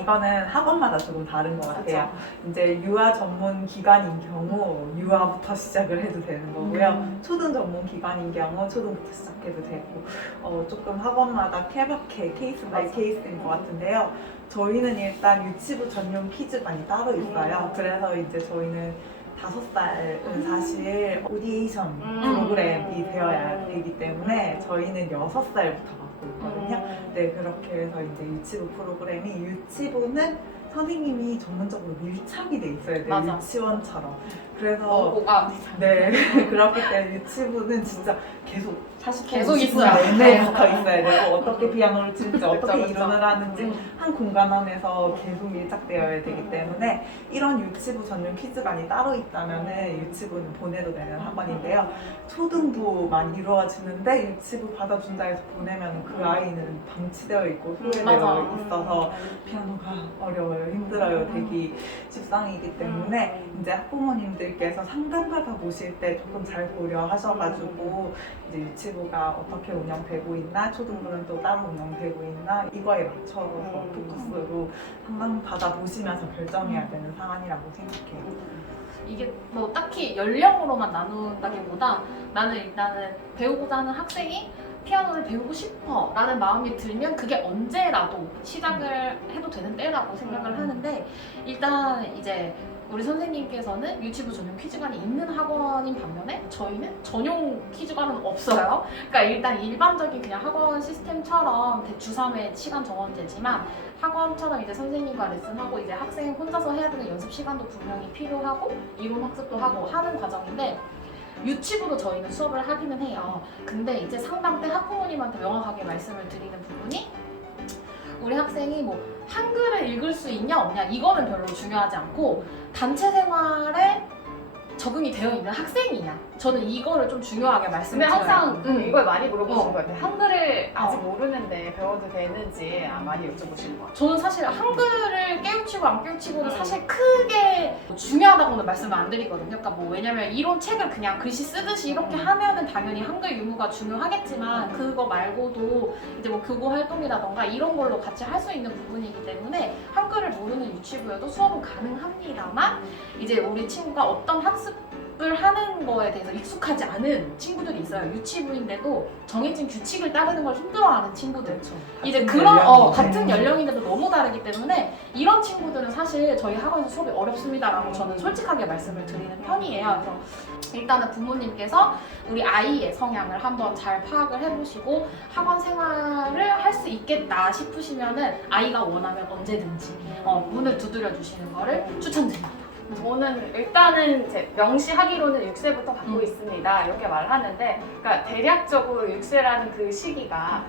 이거는 학원마다 조금 다른 것 같아요. 이제 유아 전문 기관인 경우 유아부터 시작을 해도 되는 거고요. 초등 전문 기관인 경우 초등부터 시작해도 되고 조금 학원마다 케바케 케이스 바이 케이스인 것 같은데요. 저희는 일단 유치부 전용 퀴즈반이 따로 있어요. 그래서 이제 저희는 5살은 사실 오디에이션 프로그램이 되어야 되기 때문에 저희는 6살부터 받고 있거든요. 네, 그렇게 해서 이제 유치부 프로그램이 유치부는 선생님이 전문적으로 밀착이 돼 있어야 돼요. 맞아. 유치원처럼. 그래서 뭐가 네 그렇기 때문에 유치부는 진짜 계속 계속 있어요. 내내 붙어 있어야 되고 어떻게 피아노를 칠지 어떻게 그쵸. 이론을 하는지 한 공간 안에서 계속 밀착되어야 되기 때문에 이런 유치부 전용 퀴즈반이 따로 있다면은 유치부는 보내도 되는 학원인데요. 초등부만 이루어지는데 유치부 받아준다 해서 보내면 그 아이는 방치되어 있고 소외되어 있어서 피아노가 어려워요, 힘들어요, 되기 십상이기 때문에 이제 학부모님들께서 상담받아 보실 때 조금 잘 고려하셔가지고 이제 유치부가 어떻게 운영되고 있나, 초등부는 또 따로 운영되고 있나 이거에 맞춰서 포커스로 상담받아 보시면서 결정해야 되는 사안이라고 생각해요. 이게 뭐 딱히 연령으로만 나눈다기보다 나는 일단은 배우고자 하는 학생이 피아노를 배우고 싶어 라는 마음이 들면 그게 언제라도 시작을 해도 되는 때라고 생각을 하는데, 일단 이제 우리 선생님께서는 유치부 전용 퀴즈관이 있는 학원인 반면에 저희는 전용 퀴즈관은 없어요. 그러니까 일단 일반적인 그냥 학원 시스템처럼 주3회 시간 정원제지만 학원처럼 이제 선생님과 레슨하고 이제 학생 혼자서 해야 되는 연습 시간도 분명히 필요하고 이론 학습도 하고 하는 과정인데, 유치부도 저희는 수업을 하기는 해요. 근데 이제 상담 때 학부모님한테 명확하게 말씀을 드리는 부분이 우리 학생이 뭐 한글을 읽을 수 있냐 없냐 이거는 별로 중요하지 않고 단체 생활에 적응이 되어 있는 학생이냐, 저는 이거를 좀 중요하게 근데 말씀드려요. 항상 이걸 많이 물어보시는 어. 것 같아요. 한글을 아직 모르는데 배워도 되는지 많이 여쭤보시는 것 같아요. 저는 사실 한글을 깨우치고 안 깨우치고는 사실 크게 중요하다고는 말씀을 안 드리거든요. 그러니까 뭐 왜냐면 이론 책을 그냥 글씨 쓰듯이 이렇게 하면은 당연히 한글 유무가 중요하겠지만 그거 말고도 이제 뭐 교구 활동이라던가 이런 걸로 같이 할 수 있는 부분이기 때문에 한글을 모르는 유치부여도 수업은 가능합니다만, 이제 우리 친구가 어떤 학습을 하는 거에 대해서 익숙하지 않은 친구들이 있어요. 유치부인데도 정해진 규칙을 따르는 걸 힘들어하는 친구들. 이제 그런 같은 연령인데도 너무 다르기 때문에 이런 친구들은 사실 저희 학원에서 수업이 어렵습니다라고 저는 솔직하게 말씀을 드리는 편이에요. 그래서 일단은 부모님께서 우리 아이의 성향을 한번 잘 파악을 해보시고 학원 생활을 할 수 있겠다 싶으시면은 아이가 원하면 언제든지 문을 두드려 주시는 거를 추천드립니다. 저는 일단은 이제 명시하기로는 6세부터 받고 있습니다. 이렇게 말을 하는데, 그러니까 대략적으로 6세라는 그 시기가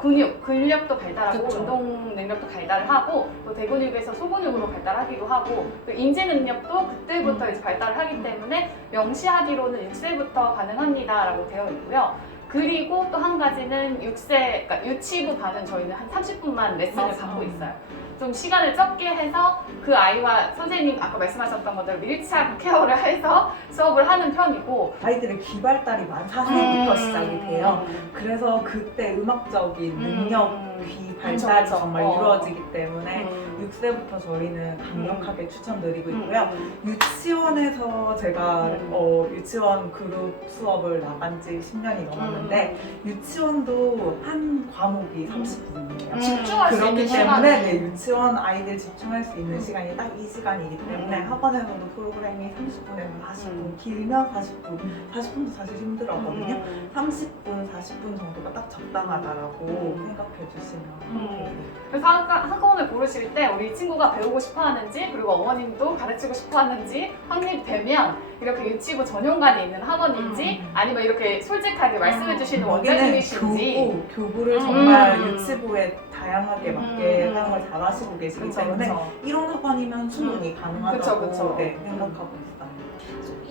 근력도 발달하고 그쵸. 운동 능력도 발달을 하고 또 대근육에서 소근육으로 발달하기도 하고 또 인지 능력도 그때부터 이제 발달을 하기 때문에 명시하기로는 6세부터 가능합니다라고 되어 있고요. 그리고 또 한 가지는 6세, 그러니까 유치부 반은 저희는 한 30분만 레슨을 맞아. 받고 있어요. 좀 시간을 적게 해서 그 아이와 선생님 아까 말씀하셨던 것대로 밀착 케어를 해서 수업을 하는 편이고, 아이들의 귀 발달이 만 4세부터 시작이 돼요. 그래서 그때 음악적인 능력, 귀 발달이 그쵸. 정말 이루어지기 때문에 6세부터 저희는 강력하게 추천드리고 있고요. 유치원에서 제가 유치원 그룹 수업을 나간 지 10년이 넘었는데 유치원도 한 과목이 30분이에요. 집중할 수 있는 그렇기 시간이. 때문에 네, 유치원 아이들 집중할 수 있는 시간이 딱 이 시간이기 때문에 학원에서도 프로그램이 30분에서 40분, 길면 40분, 40분도 사실 힘들었거든요. 30분, 40분 정도가 딱 적당하다라고 생각해 주시면 그래서 학원을 고르실 때 우리 친구가 배우고 싶어 하는지, 그리고 어머님도 가르치고 싶어 하는지 확립되면 이렇게 유치부 전용관이 있는 학원인지 아니면 이렇게 솔직하게 말씀해 주시는 원장님이신지. 교부를 정말 유치부에 다양하게 맞게 하는 걸 잘 하시고 계시기 때문에 이런 학원이면 충분히 가능하다고 그쵸. 네, 생각하고 있어요.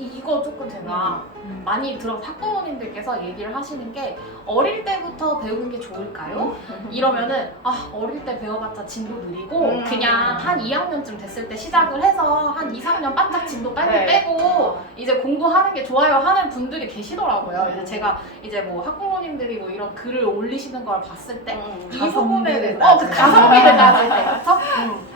이거 조금 제가 많이 들어서 학부모님들께서 얘기를 하시는 게 어릴 때부터 배우는 게 좋을까요? 이러면은 어릴 때 배워봤자 진도 느리고 그냥 한 2학년쯤 됐을 때 시작을 해서 한 2, 3년 바짝 진도 빨리 네. 빼고 이제 공부하는 게 좋아요 하는 분들이 계시더라고요. 이제 제가 이제 뭐 학부모님들이 뭐 이런 글을 올리시는 걸 봤을 때 이 부분에 가성비를 그 가성비를 따질 때 그렇죠?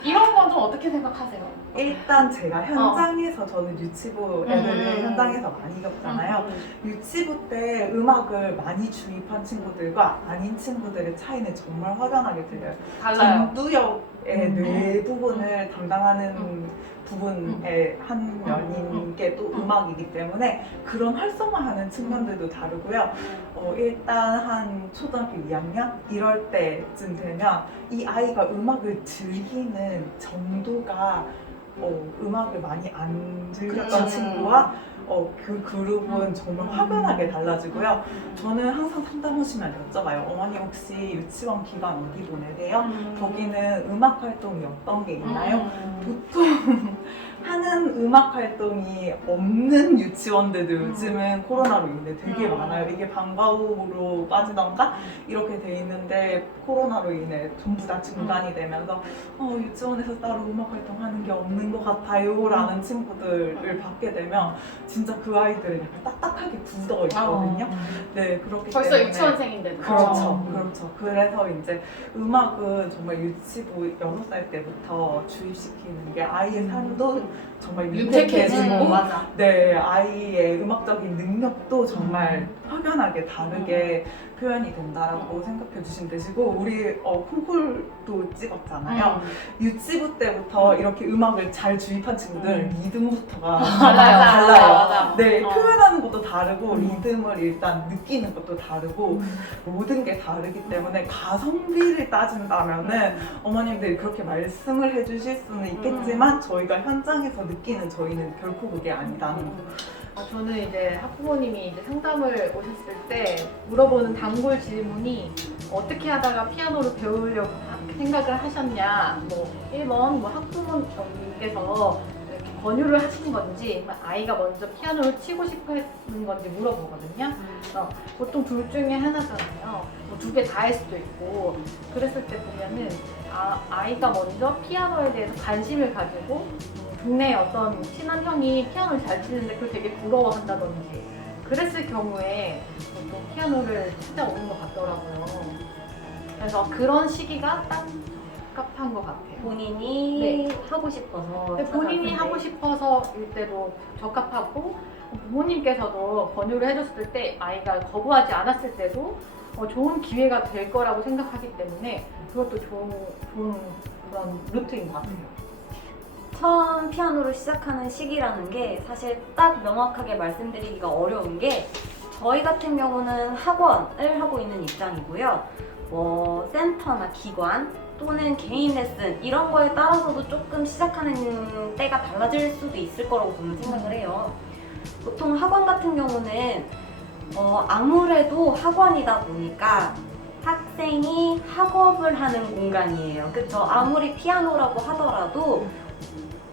이런 건 좀 어떻게 생각하세요? 일단 제가 현장에서 저는 유치부 애들을 현장에서 많이 겪잖아요. 음. 유치부 때 음악을 많이 주입한 친구들과 아닌 친구들의 차이는 정말 확연하게 들려요. 달라요. 전두엽의 뇌 부분을 담당하는 부분의 한 면인 게 또 음악이기 때문에 그런 활성화하는 측면들도 다르고요. 일단 한 초등학교 2학년 이럴 때쯤 되면 이 아이가 음악을 즐기는 정도가 음악을 많이 안 즐겼던 그쵸. 친구와 그 그룹은 정말 확연하게 달라지고요. 저는 항상 상담 오시면 여쭤봐요. 어머니 혹시 유치원 기간 어디 보내세요? 거기는 음악 활동이 어떤 게 있나요? 보통 하는 음악 활동이 없는 유치원들도 요즘은 코로나로 인해 되게 많아요. 이게 방과후로 빠지던가 이렇게 돼 있는데 코로나로 인해 전부 다 중단이 되면서 유치원에서 따로 음악 활동하는 게 없는 것 같아요 라는 친구들을 받게 되면 진짜 그 아이들은 약간 딱딱하게 굳어 있거든요. 네, 그렇기 벌써 때문에 유치원생인데도. 그렇죠, 그렇죠. 그래서 이제 음악은 정말 유치부 6살 때부터 주입시키는 게 아이의 삶도 정말 윤택해지고, 맞아. 네, 아이의 음악적인 능력도 정말 확연하게 다르게 표현이 된다라고 생각해 주시면 되시고, 우리 콩쿨도 찍었잖아요. 유치부 때부터 이렇게 음악을 잘 주입한 친구들 리듬부터가 달라요. 달라요. 네, 어. 표현하는 것도 다르고 리듬을 일단 느끼는 것도 다르고 모든 게 다르기 때문에 가성비를 따진다면은 어머님들이 그렇게 말씀을 해주실 수는 있겠지만 저희가 현장에서 느끼는 저희는 결코 그게 아니다는 거. 저는 이제 학부모님이 이제 상담을 오셨을 때 물어보는 단골 질문이 어떻게 하다가 피아노를 배우려고 생각을 하셨냐, 뭐 1번 뭐 학부모님께서 이렇게 권유를 하시는 건지 아이가 먼저 피아노를 치고 싶어 했는 건지 물어보거든요. 그래서 보통 둘 중에 하나잖아요. 뭐 두 개 다일 수도 있고 그랬을 때 보면은 아이가 먼저 피아노에 대해서 관심을 가지고 동네에 어떤 친한 형이 피아노를 잘 치는데 그걸 되게 부러워한다든지 그랬을 경우에 보통 피아노를 찾아오는 것 같더라고요. 그래서 그런 시기가 딱 적합한 것 같아요. 본인이 하고 싶어서 근데 본인이 찾아갈 하고 때. 싶어서일 때도 적합하고 부모님께서도 권유를 해줬을 때 아이가 거부하지 않았을 때도 좋은 기회가 될 거라고 생각하기 때문에 그것도 좋은 그런 루트인 것 같아요. 처음 피아노를 시작하는 시기라는 게 사실 딱 명확하게 말씀드리기가 어려운 게 저희 같은 경우는 학원을 하고 있는 입장이고요. 뭐 센터나 기관 또는 개인 레슨 이런 거에 따라서도 조금 시작하는 때가 달라질 수도 있을 거라고 저는 생각을 해요. 보통 학원 같은 경우는 아무래도 학원이다 보니까 학생이 학업을 하는 공간이에요. 그쵸? 아무리 피아노라고 하더라도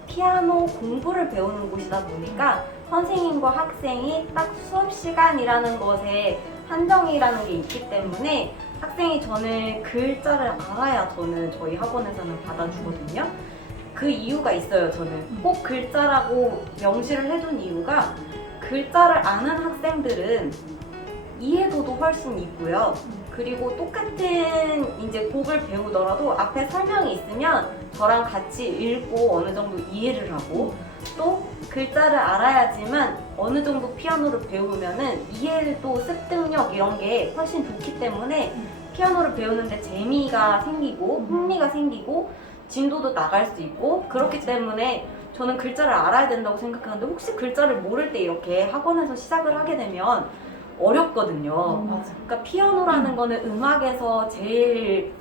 피아노 공부를 배우는 곳이다 보니까 선생님과 학생이 딱 수업 시간이라는 것에 한정이라는 게 있기 때문에 학생이 저는 글자를 알아야 저희 학원에서는 받아주거든요. 그 이유가 있어요. 저는 꼭 글자라고 명시를 해둔 이유가 글자를 아는 학생들은 이해도도 훨씬 있고요. 그리고 똑같은 이제 곡을 배우더라도 앞에 설명이 있으면 저랑 같이 읽고 어느 정도 이해를 하고 또 글자를 알아야지만 어느 정도 피아노를 배우면은 이해도 습득력 이런 게 훨씬 좋기 때문에 피아노를 배우는데 재미가 생기고 흥미가 생기고 진도도 나갈 수 있고 그렇기 때문에 저는 글자를 알아야 된다고 생각하는데 혹시 글자를 모를 때 이렇게 학원에서 시작을 하게 되면 어렵거든요. 그러니까 피아노라는 거는 음악에서 제일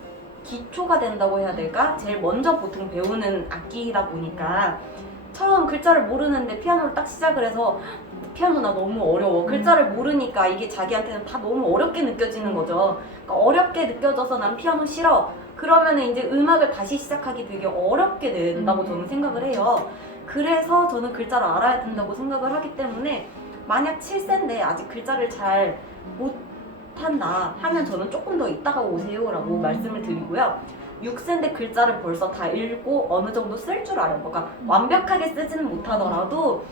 기초가 된다고 해야 될까? 제일 먼저 보통 배우는 악기이다 보니까 처음 글자를 모르는데 피아노를 딱 시작을 해서 피아노 나 너무 어려워. 글자를 모르니까 이게 자기한테는 다 너무 어렵게 느껴지는 거죠. 그러니까 어렵게 느껴져서 난 피아노 싫어. 그러면 이제 음악을 다시 시작하기 되게 어렵게 된다고 저는 생각을 해요. 그래서 저는 글자를 알아야 된다고 생각을 하기 때문에 만약 7세인데 아직 글자를 잘 못한다 하면 저는 조금 더 이따가 오세요라고 말씀을 드리고요. 6세인데 글자를 벌써 다 읽고 어느 정도 쓸 줄 알아요. 그러니까 완벽하게 쓰지는 못하더라도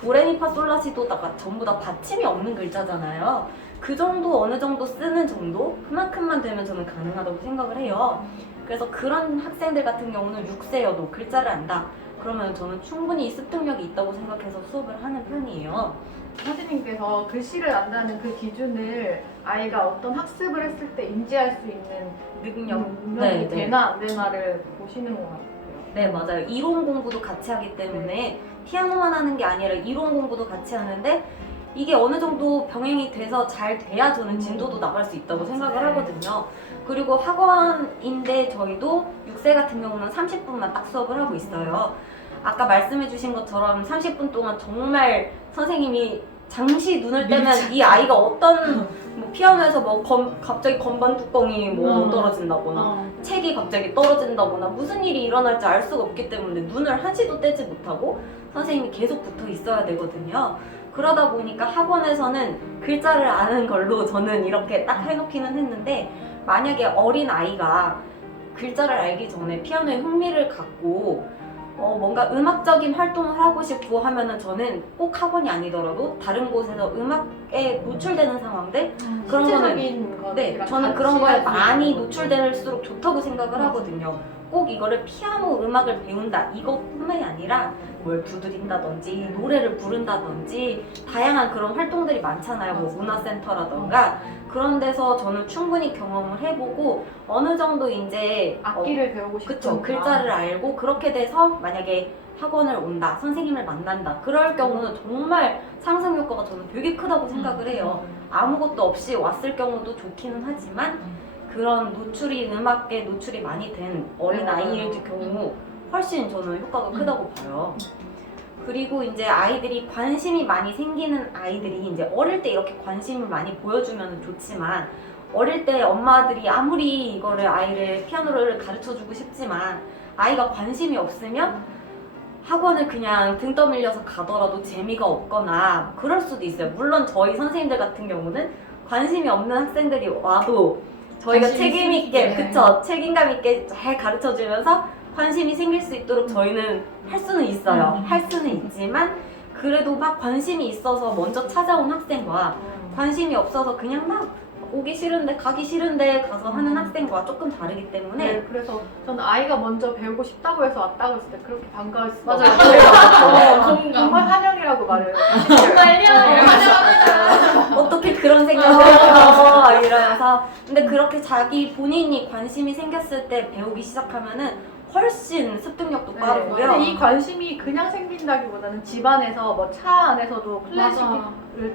도레미파솔라시도다가 전부 다 받침이 없는 글자잖아요. 그 정도 어느 정도 쓰는 정도? 그만큼만 되면 저는 가능하다고 생각을 해요. 그래서 그런 학생들 같은 경우는 6세여도 글자를 안다. 그러면 저는 충분히 습득력이 있다고 생각해서 수업을 하는 편이에요. 선생님께서 글씨를 안다는 그 기준을 아이가 어떤 학습을 했을 때 인지할 수 있는 능력이 되나 안 되나를 보시는 것 같아요. 네, 맞아요. 이론 공부도 같이 하기 때문에 피아노만 하는 게 아니라 이론 공부도 같이 하는데 이게 어느 정도 병행이 돼서 잘 돼야 저는 진도도 나갈 수 있다고 생각을 하거든요. 그리고 학원인데 저희도 6세 같은 경우는 30분만 딱 수업을 하고 있어요. 아까 말씀해주신 것처럼 30분 동안 정말 선생님이 잠시 눈을 떼면 이 아이가 어떤 뭐 피아노에서 뭐 갑자기 건반 뚜껑이 뭐 떨어진다거나 책이 갑자기 떨어진다거나 무슨 일이 일어날지 알 수가 없기 때문에 눈을 한시도 떼지 못하고 선생님이 계속 붙어 있어야 되거든요. 그러다 보니까 학원에서는 글자를 아는 걸로 저는 이렇게 딱 해놓기는 했는데 만약에 어린 아이가 글자를 알기 전에 피아노에 흥미를 갖고 뭔가 음악적인 활동을 하고 싶고 하면은 저는 꼭 학원이 아니더라도 다른 곳에서 음악에 노출되는 상황들 그런 거는 저는 그런 거에 많이 노출될수록 좋다고 생각을 하거든요. 꼭 이거를 피아노 음악을 배운다 이것뿐만이 아니라 뭘 두드린다든지 노래를 부른다든지 다양한 그런 활동들이 많잖아요. 뭐 문화센터라던가 그런 데서 저는 충분히 경험을 해보고 어느 정도 이제 악기를 배우고 싶은 그쵸, 글자를 알고 그렇게 돼서 만약에 학원을 온다, 선생님을 만난다 그럴 경우는 정말 상승 효과가 저는 되게 크다고 생각을 해요. 아무것도 없이 왔을 경우도 좋기는 하지만 그런 노출이 음악에 노출이 많이 된 어린 아이일 경우 훨씬 저는 효과가 크다고 봐요. 그리고 이제 아이들이 관심이 많이 생기는 아이들이 이제 어릴 때 이렇게 관심을 많이 보여주면 좋지만 어릴 때 엄마들이 아무리 이거를 아이를 피아노를 가르쳐주고 싶지만 아이가 관심이 없으면 학원을 그냥 등 떠밀려서 가더라도 재미가 없거나 그럴 수도 있어요. 물론 저희 선생님들 같은 경우는 관심이 없는 학생들이 와도 저희가 책임 있게, 그쵸, 책임감 있게 잘 가르쳐주면서 관심이 생길 수 있도록 저희는 할 수는 있어요. 할 수는 있지만 그래도 막 관심이 있어서 먼저 찾아온 학생과 관심이 없어서 그냥 막 오기 싫은데 가기 싫은데 가서 하는 학생과 조금 다르기 때문에 그래서 저는 아이가 먼저 배우고 싶다고 해서 왔다고 했을 때 그렇게 반가웠어요. 맞아요. 정말 환영이라고 말해요. 정말요? 환영합니다. 어떻게 그런 생각을 해요 이러면서 근데 그렇게 자기 본인이 관심이 생겼을 때 배우기 시작하면은 훨씬 습득력도 빠르고요. 근데 이 관심이 그냥 생긴다기보다는 집안에서 뭐 차 안에서도 클래식을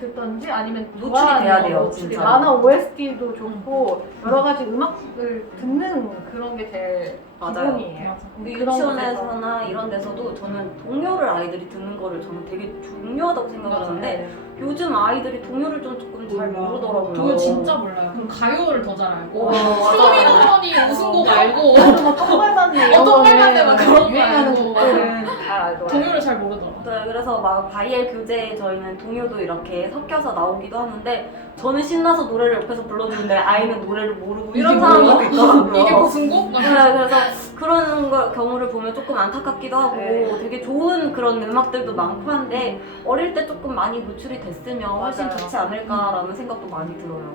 듣던지 아니면 노출이 돼야 돼요, 노출이 진짜로. 만화 OST도 좋고 여러 가지 음악을 듣는 그런 게 제일 맞아요. 기본이에요. 근데 그런 유치원에서나 이런 데서도 저는 동요를 아이들이 듣는 거를 저는 되게 중요하다고 생각을 하는데 요즘 아이들이 동요를 좀 조금 잘 모르더라고요. 동요 진짜 몰라요. 그럼 가요를 더 잘 알고 와, 쇼미더머니 무슨 곡 알고 뭐 똥발만네 이런 똥발만네 막 그런 거 유행하는 알고. 곡들은 잘 알더라고요. 동요를 잘 모르더라. 네, 그래서 막 바이엘 교재에 저희는 동요도 이렇게 섞여서 나오기도 하는데 저는 신나서 노래를 옆에서 불러주는데 아이는 노래를 모르고 이런 이게 사람도 뭐야? 있더라고요. 이게 무슨 곡? 막 네, 그래서 그런 경우를 보면 조금 안타깝기도 하고 네. 되게 좋은 그런 음악들도 많고 한데 어릴 때 조금 많이 노출이 됐으면 훨씬 맞아요. 좋지 않을까라는 생각도 많이 들어요.